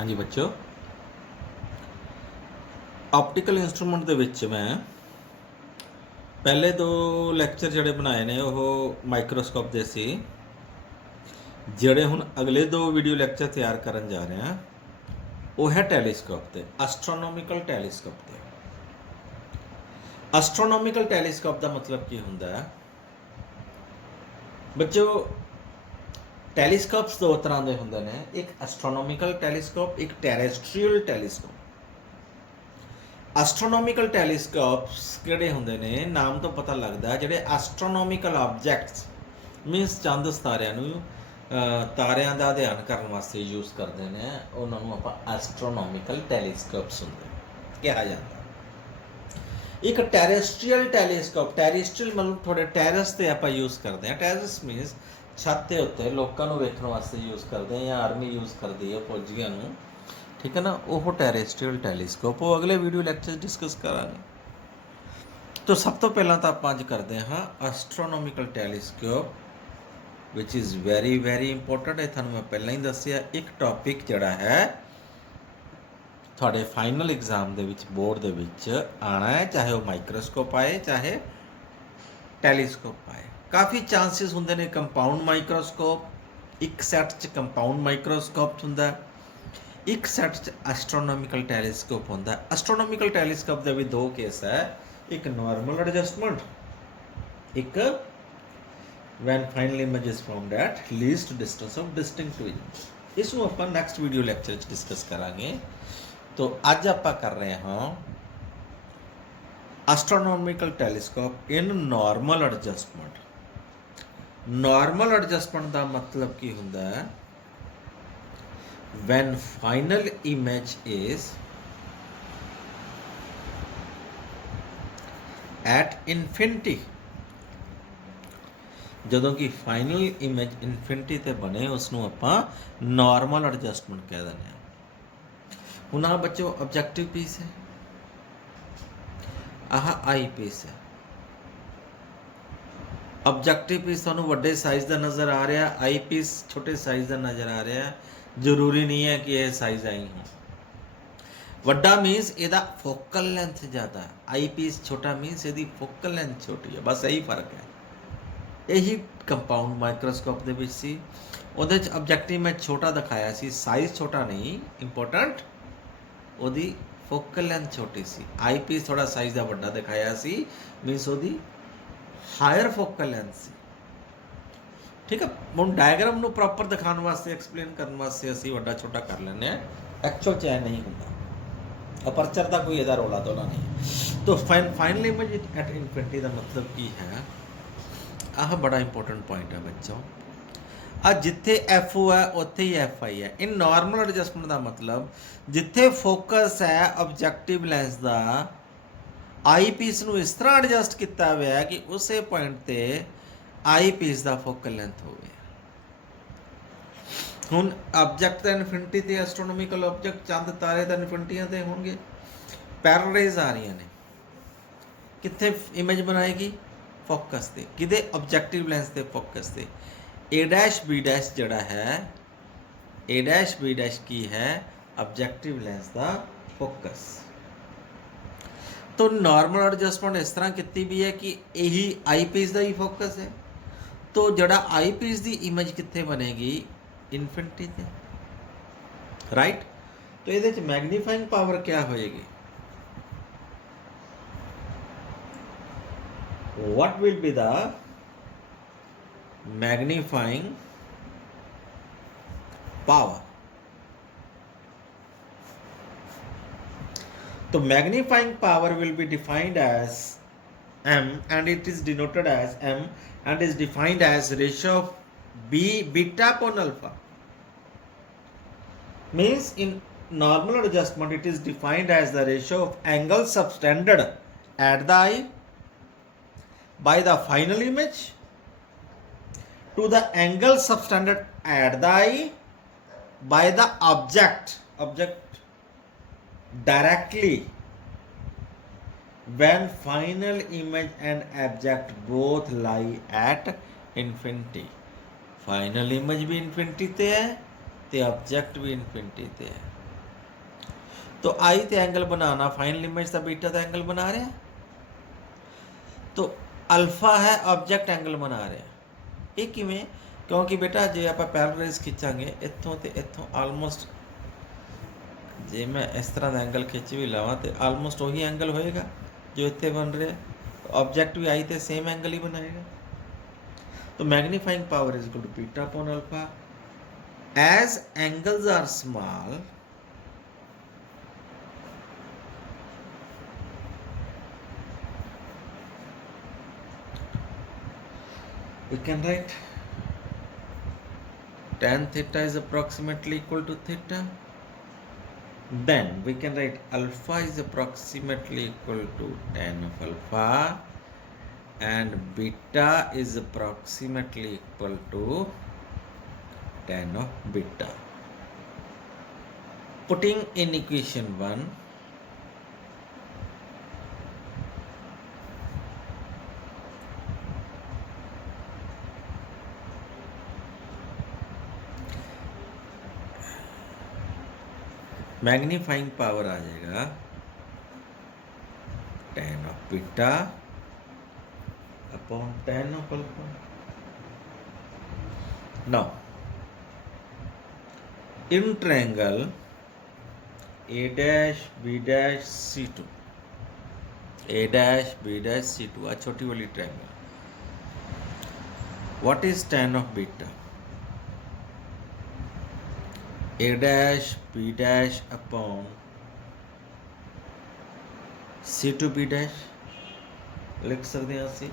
हाँ जी बच्चों, optical instrument ਦੇ ਵਿੱਚ ਮੈਂ ਪਹਿਲੇ ਦੋ ਲੈਕਚਰ ਜਿਹੜੇ ਬਣਾਏ ਨੇ ਉਹ ਮਾਈਕਰੋਸਕੋਪ ਦੇ ਸੀ। ਜਿਹੜੇ ਹੁਣ ਅਗਲੇ ਦੋ ਵੀਡੀਓ ਲੈਕਚਰ ਤਿਆਰ ਕਰਨ ਜਾ ਰਹੇ ਹਾਂ ਉਹ ਹੈ ਟੈਲੀਸਕੋਪ ਤੇ, ਐਸਟਰੋਨੋਮਿਕਲ ਟੈਲੀਸਕੋਪ ਤੇ। ਐਸਟਰੋਨੋਮਿਕਲ ਟੈਲੀਸਕੋਪ ਦਾ ਮਤਲਬ ਕੀ ਹੁੰਦਾ ਹੈ ਬੱਚੋ? ਟੈਲੀਸਕੋਪਸ ਦੋ ਤਰ੍ਹਾਂ ਦੇ ਹੁੰਦੇ ਨੇ, ਇੱਕ ਐਸਟਰੋਨੋਮਿਕਲ ਟੈਲੀਸਕੋਪ, ਇੱਕ ਟੈਰੇਸਟਰੀਅਲ ਟੈਲੀਸਕੋਪ। ਐਸਟਰੋਨੋਮਿਕਲ ਟੈਲੀਸਕੋਪਸ ਕਿਹੜੇ ਹੁੰਦੇ ਨੇ? ਨਾਮ ਤੋਂ ਪਤਾ ਲੱਗਦਾ ਜਿਹੜੇ ਐਸਟਰੋਨੋਮਿਕਲ ਆਬਜੈਕਟਸ ਮੀਨਸ ਚੰਦ ਸਿਤਾਰਿਆਂ ਨੂੰ ਤਾਰਿਆਂ ਦਾ ਅਧਿਐਨ ਕਰਨ ਵਾਸਤੇ ਯੂਜ਼ ਕਰਦੇ ਨੇ, ਉਹਨਾਂ ਨੂੰ ਆਪਾਂ ਐਸਟਰੋਨੋਮਿਕਲ ਟੈਲੀਸਕੋਪਸ ਹੁੰਦੇ ਕਿਹਾ ਜਾਂਦਾ। ਇੱਕ ਟੈਰੇਸਟਰੀਅਲ ਟੈਲੀਸਕੋਪ, ਟੈਰੇਸਟਰੀਅਲ ਮਤਲਬ ਥੋੜੇ ਟੈਰਸ ਤੇ ਆਪਾਂ ਯੂਜ਼ ਕਰਦੇ ਹਾਂ। ਟੈਰਸ ਮੀਨਸ ਛੱਤ ਦੇ ਉੱਤੇ ਲੋਕਾਂ ਨੂੰ ਵੇਖਣ ਵਾਸਤੇ ਯੂਜ਼ ਕਰਦੇ ਹਾਂ, ਜਾਂ ਆਰਮੀ ਯੂਜ਼ ਕਰਦੀ ਹੈ ਫੌਜੀਆਂ ਨੂੰ, ਠੀਕ ਹੈ ਨਾ। ਉਹ ਟੈਰੇਸਟਰੀਅਲ ਟੈਲੀਸਕੋਪ ਉਹ ਅਗਲੇ ਵੀਡੀਓ ਲੈਕਚਰ ਡਿਸਕਸ ਕਰਾਂਗੇ। ਤਾਂ ਸਭ ਤੋਂ ਪਹਿਲਾਂ ਤਾਂ ਆਪਾਂ ਅੱਜ ਕਰਦੇ ਹਾਂ ਐਸਟਰੋਨੋਮਿਕਲ ਟੈਲੀਸਕੋਪ ਵਿਚ ਇਜ਼ ਵੈਰੀ ਵੈਰੀ ਇੰਪੋਰਟੈਂਟ। ਇਹ ਤੁਹਾਨੂੰ ਮੈਂ ਪਹਿਲਾਂ ਹੀ ਦੱਸਿਆ, ਇੱਕ ਟੌਪਿਕ ਜਿਹੜਾ ਹੈ ਤੁਹਾਡੇ ਫਾਈਨਲ ਐਗਜ਼ਾਮ ਦੇ ਵਿੱਚ ਬੋਰਡ ਦੇ ਵਿੱਚ ਆਉਣਾ ਹੈ, ਚਾਹੇ ਉਹ ਮਾਈਕਰੋਸਕੋਪ ਆਏ ਚਾਹੇ ਟੈਲੀਸਕੋਪ ਆਏ। ਕਾਫੀ ਚਾਂਸਿਸ ਹੁੰਦੇ ਨੇ ਕੰਪਾਊਂਡ ਮਾਈਕਰੋਸਕੋਪ, ਇੱਕ ਸੈੱਟ 'ਚ ਕੰਪਾਊਂਡ ਮਾਈਕਰੋਸਕੋਪ ਹੁੰਦਾ, ਇੱਕ ਸੈੱਟ 'ਚ ਐਸਟਰੋਨੋਮਿਕਲ ਟੈਲੀਸਕੋਪ ਹੁੰਦਾ। ਐਸਟਰੋਨੋਮਿਕਲ ਟੈਲੀਸਕੋਪ ਦੇ ਵੀ ਦੋ ਕੇਸ ਹੈ, ਇੱਕ ਨਾਰਮਲ ਐਡਜਸਟਮੈਂਟ, ਇੱਕ when final image is from at least distance of distinct vision. ਇਸ ਨੂੰ ਆਪਾਂ ਨੈਕਸਟ ਵੀਡੀਓ ਲੈਕਚਰ 'ਚ ਡਿਸਕਸ ਕਰਾਂਗੇ। तो आज आप कर रहे हाँ astronomical telescope in normal adjustment. Normal adjustment का मतलब की होंदा है? When final image is at infinity, ਜਦੋਂ कि फाइनल इमेज इनफिनिटी ते बने उसनों आपां नॉर्मल एडजस्टमेंट कह दिंदे हैं। ਹੁਣ ਆਹ ਬੱਚੋ ਆਬਜੈਕਟਿਵ ਪੀਸ ਹੈ, ਆਹ ਆਈ ਪੀਸ ਹੈ। ਆਬਜੈਕਟਿਵ ਪੀਸ ਤੁਹਾਨੂੰ ਵੱਡੇ ਸਾਈਜ਼ ਦਾ ਨਜ਼ਰ ਆ ਰਿਹਾ, ਆਈ ਪੀਸ ਛੋਟੇ ਸਾਈਜ਼ ਦਾ ਨਜ਼ਰ ਆ ਰਿਹਾ। ਜ਼ਰੂਰੀ ਨਹੀਂ ਹੈ ਕਿ ਇਹ ਸਾਈਜ਼ ਆਈ ਹੋ। ਵੱਡਾ ਮੀਨਸ ਇਹਦਾ ਫੋਕਲ ਲੈਂਥ ਜ਼ਿਆਦਾ, ਆਈ ਪੀਸ ਛੋਟਾ ਮੀਨਸ ਇਹਦੀ ਫੋਕਲ ਲੈਂਥ ਛੋਟੀ ਹੈ, ਬਸ ਇਹੀ ਫਰਕ ਹੈ। ਇਹੀ ਕੰਪਾਊਂਡ ਮਾਈਕਰੋਸਕੋਪ ਦੇ ਵਿੱਚ ਸੀ। ਉਹਦੇ 'ਚ ਆਬਜੈਕਟਿਵ ਮੈਂ ਛੋਟਾ ਦਿਖਾਇਆ ਸੀ, ਸਾਈਜ਼ ਛੋਟਾ ਨਹੀਂ ਇੰਪੋਰਟੈਂਟ, ਉਹਦੀ ਫੋਕਲ ਲੈਂਥ ਛੋਟੀ ਸੀ। ਆਈ ਪੀਸ ਥੋੜਾ ਸਾਈਜ਼ ਦਾ ਵੱਡਾ ਦਿਖਾਇਆ ਸੀ, ਮੀਨਸ ਉਹਦੀ ਹਾਇਰ ਫੋਕਲ ਲੈਂਥ ਸੀ, ਠੀਕ ਹੈ। ਹੁਣ ਡਾਇਗਰਾਮ ਨੂੰ ਪ੍ਰੋਪਰ ਦਿਖਾਉਣ ਵਾਸਤੇ, ਐਕਸਪਲੇਨ ਕਰਨ ਵਾਸਤੇ ਅਸੀਂ ਵੱਡਾ ਛੋਟਾ ਕਰ ਲੈਂਦੇ ਹਾਂ, ਐਕਚੁਅਲ 'ਚ ਇਹ ਨਹੀਂ ਹੁੰਦਾ। ਅਪਰਚਰ ਦਾ ਕੋਈ ਇਹਦਾ ਰੌਲਾ ਤੋਲਾ ਨਹੀਂ। ਤਾਂ ਫਾਈਨਲ ਇਮੇਜ ਐਟ ਇਨਫਿਨਿਟੀ ਦਾ ਮਤਲਬ ਕੀ ਹੈ? ਆਹ ਬੜਾ ਇੰਪੋਰਟੈਂਟ ਪੁਆਇੰਟ ਹੈ ਬੱਚੋ। ਆ ਜਿੱਥੇ ਐਫ ਓ ਹੈ ਉੱਥੇ ਹੀ ਐਫ ਆਈ ਹੈ। ਇਨ ਨਾਰਮਲ ਐਡਜਸਟਮੈਂਟ ਦਾ ਮਤਲਬ ਜਿੱਥੇ ਫੋਕਸ ਹੈ ਆਬਜੈਕਟਿਵ ਲੈਂਸ ਦਾ, ਆਈ ਪੀਸ ਨੂੰ ਇਸ ਤਰ੍ਹਾਂ ਐਡਜਸਟ ਕੀਤਾ ਹੋਇਆ ਹੈ ਕਿ ਉਸੇ ਪੁਆਇੰਟ ਤੇ ਆਈ ਪੀਸ ਦਾ ਫੋਕਲ ਲੈਂਥ ਹੋਵੇ। ਹੁਣ ਆਬਜੈਕਟ ਦਾ ਇਨਫਿਨਿਟੀ ਤੇ, ਐਸਟਰੋਨੋਮਿਕਲ ਆਬਜੈਕਟ ਚੰਦ ਤਾਰੇ ਦਾ ਇਨਫਿਨਿਟੀਆਂ ਤੇ ਹੋਣਗੇ। ਪੈਰਲਲ ਰੇਜ਼ ਆ ਰਹੀਆਂ ਨੇ, ਕਿੱਥੇ ਇਮੇਜ ਬਣਾਏਗੀ? ਫੋਕਸ ਤੇ, ਕਿਹਦੇ? ਆਬਜੈਕਟਿਵ ਲੈਂਸ ਤੇ, ਫੋਕਸ ਤੇ। ए डैश बी डैश जड़ा है, ए डैश बी डैश की है? ऑब्जेक्टिव लेंस का फोकस। तो नॉर्मल एडजस्टमेंट इस तरह की भी है कि यही आई पीस का ही फोकस है। तो जड़ा आई पीस की इमेज कितने बनेगी? इनफिनिटी ते, राइट। तो ये मैग्नीफाइंग पावर क्या होएगी? What will be the magnifying power? तो magnifying power will be defined as m, and it is denoted as m, and is defined as ratio of b beta upon alpha. Means in normal adjustment it is defined as the ratio of angle subtended at the eye by the final image to the angle subtended at the eye by the object directly when final image and object both lie at infinity। final image भी infinity ते है ते object भी infinity ते है। तो आई तो angle बनाना, final image का बीटा तो एंगल बना रहा है, तो अल्फा है ऑब्जेक्ट एंगल बना रहा है। ये किवें? क्योंकि बेटा जे आप पैरल रेज खिंचांगे इत्थों तो इत्थों आलमोस्ट, जे मैं इस तरह का एंगल खिंच भी लावां तो आलमोस्ट वही एंगल होएगा जो इतने बन रहा है। ऑब्जेक्ट भी आई तो सेम एंगल ही बनाएगा। तो magnifying power is equal to beta upon alpha. As angles are small, we can write tan theta is approximately equal to theta. Then we can write alpha is approximately equal to tan of alpha and beta is approximately equal to tan of beta. Putting in equation 1, magnifying power आ जाएगा tan of beta upon tan of alpha. Now in triangle A dash B dash C2, A dash B dash C2 a छोटी वाली triangle, what is tan of beta? A dash B dash upon C2 B dash लिख सकते हैं ਅਸੀਂ।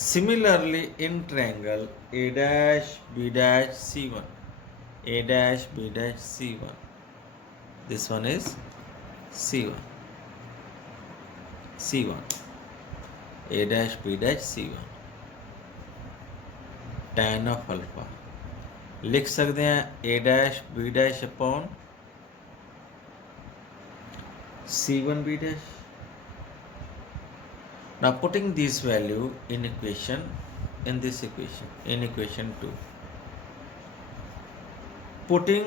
Similarly in triangle A dash B dash C1, A dash B dash C1, this one is C1, C1, A dash B dash C1, tan of alpha लिख सकते हैं A dash B dash upon C1 B dash. Now putting this value in equation, in this equation, in equation 2, putting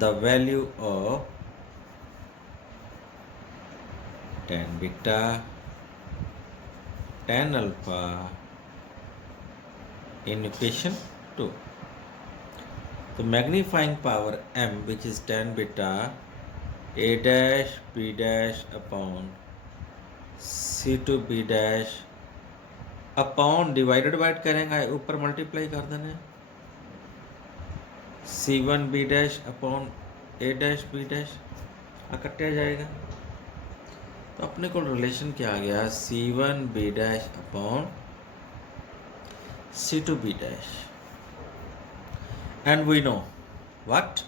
the value of tan beta, tan alpha in equation 2. So magnifying power m, which is tan beta A dash B dash upon C2 B dash upon divide करेंगे, ऊपर multiply कर देना, C1 B dash upon A dash B dash कट्टिया जाएगा। तो अपने को relation क्या आ गया, C1 B dash upon C2 B dash, and we know what,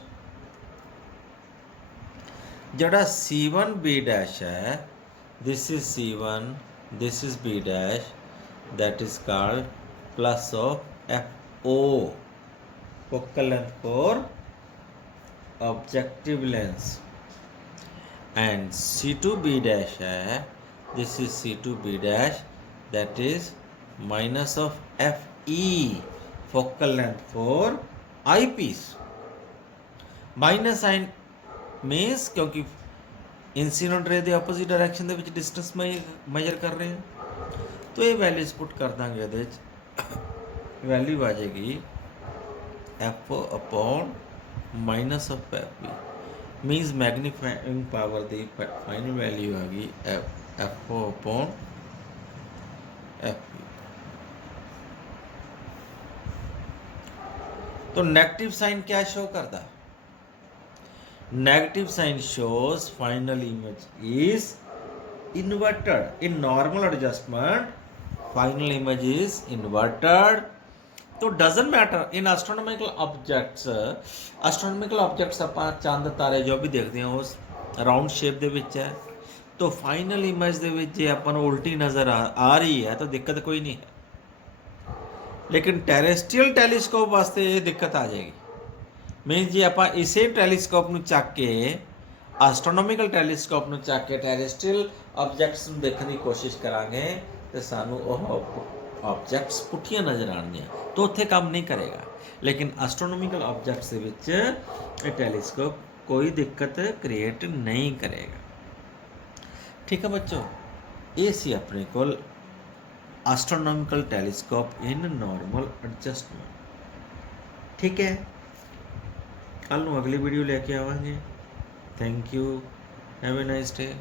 जड़ा C1 B dash है, this is C1, this is B dash, that is called plus of FO, focal length for objective lens, and C2 B dash है, this is C2 B dash, that is minus of FE, focal length for eyepiece. Minus sign means क्योंकि incident ray ਦੇ opposite direction ਦੇ ਵਿੱਚ distance major ਕਰ ਰਹੇ ਹਾਂ। तो ये वैल्यूज पुट कर देंगे, ਇਹਦੇ ਚ वैल्यू आ जाएगी F upon minus of F B, means magnifying power की फाइनल वैल्यू आ गई एफ अपॉन एफ बी। तो नेगेटिव साइन क्या शो करता, negative sign shows final image is inverted in normal adjustment, final image is inverted. तो doesn't matter in astronomical objects, astronomical objects ਆਪਾਂ ਚੰਦ ਤਾਰੇ ਜੋ ਵੀ ਦੇਖਦੇ ਹਾਂ ਉਸ ਰਾਉਂਡ ਸ਼ੇਪ ਦੇ ਵਿੱਚ ਹੈ, तो फाइनल इमेज ਦੇ ਵਿੱਚ ਜੇ ਆਪਾਂ ਨੂੰ ਉਲਟੀ ਨਜ਼ਰ ਆ ਰਹੀ ਹੈ ਤਾਂ ਦਿੱਕਤ ਕੋਈ ਨਹੀਂ ਹੈ, लेकिन ਟੈਰੇਸਟਰੀਅਲ ਟੈਲੀਸਕੋਪ ਵਾਸਤੇ ਇਹ ਦਿੱਕਤ ਆ ਜਾਏਗੀ। ਮੀਨਸ ਜੇ ਆਪਾਂ ਇਸੇ ਟੈਲੀਸਕੋਪ ਨੂੰ ਚੱਕ ਕੇ ਐਸਟ੍ਰੋਨੋਮਿਕਲ ਟੈਲੀਸਕੋਪ ਨੂੰ ਚੱਕ ਕੇ ਟੈਰੇਸਟਰੀਅਲ ਆਬਜੈਕਟਸ ਨੂੰ ਦੇਖਣ ਦੀ ਕੋਸ਼ਿਸ਼ ਕਰਾਂਗੇ ਤੇ ਸਾਨੂੰ ਉਹ ਆਬਜੈਕਟਸ ਪੁੱਠੀਆਂ ਨਜ਼ਰ ਆਉਣਗੀਆਂ ਤਾਂ ਉੱਥੇ ਕੰਮ ਨਹੀਂ ਕਰੇਗਾ। ਲੇਕਿਨ ਐਸਟਰੋਨੋਮੀਕਲ ਆਬਜੈਕਟਸ ਦੇ ਵਿੱਚ ਇਹ ਟੈਲੀਸਕੋਪ ਕੋਈ ਦਿੱਕਤ ਕ੍ਰੀਏਟ ਨਹੀਂ ਕਰੇਗਾ। ਠੀਕ ਹੈ ਬੱਚੋ, ਇਹ ਸੀ ਆਪਣੇ ਕੋਲ astronomical telescope in normal adjustment. ਠੀਕ ਹੈ, ਕੱਲ੍ਹ ਨੂੰ ਅਗਲੀ ਵੀਡੀਓ ਲੈ ਕੇ ਆਵਾਂਗੇ। Thank you, have a nice day.